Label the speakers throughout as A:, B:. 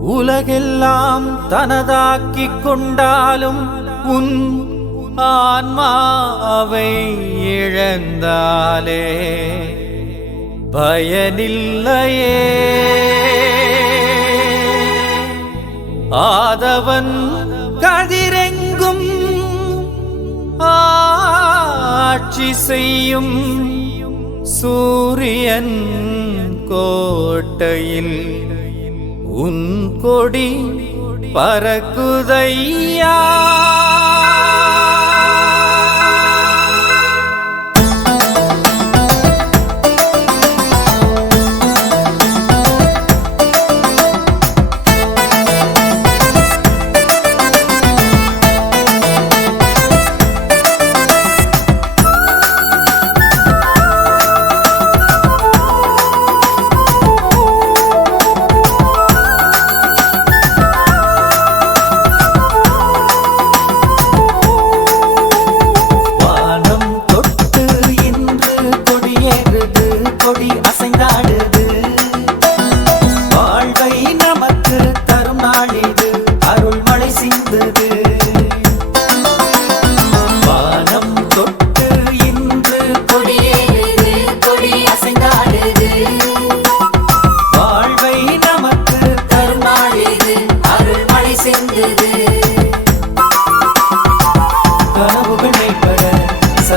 A: உலகெல்லாம் தனதாக்கிக் கொண்டாலும் உன் ஆன்மாவை இழந்தாலே பயனில்லையே. ஆதவன் கதிரெங்கும் ஆட்சி செய்யும் சூரியன் கோட்டையில் உன் கொடி பறக்குதையா?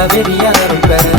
A: baby, I love you better.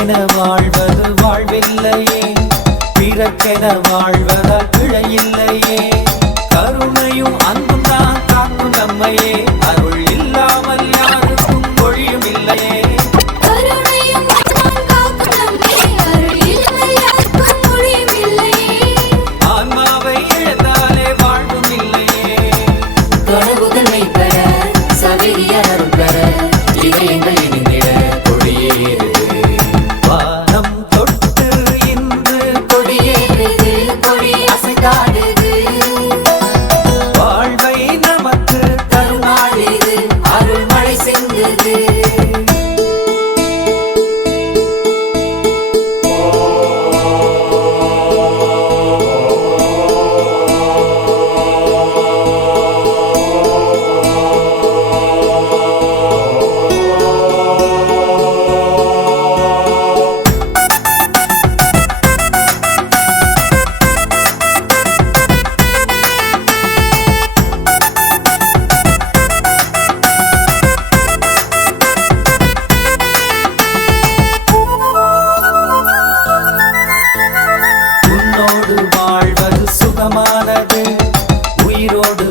A: பிறக்கென வாழ்வது வாழ்வில்லையே. பிறக்கென வாழ்வதால் பிழையில்லையே. கருணையும் அன்பும் தான் காக்கும் நம்மையே. அருள்
B: கொடி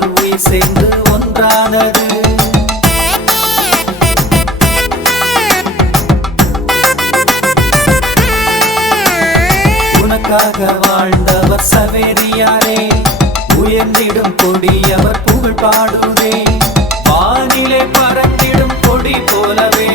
A: உயிர் சேர்ந்து ஒன்றானது. உனக்காக வாழ்ந்தவர் சவேரியாரே உயர்ந்திடும் கொடியவர் புகழ் பாடுவே. வானிலே பறந்திடும் கொடி போலவே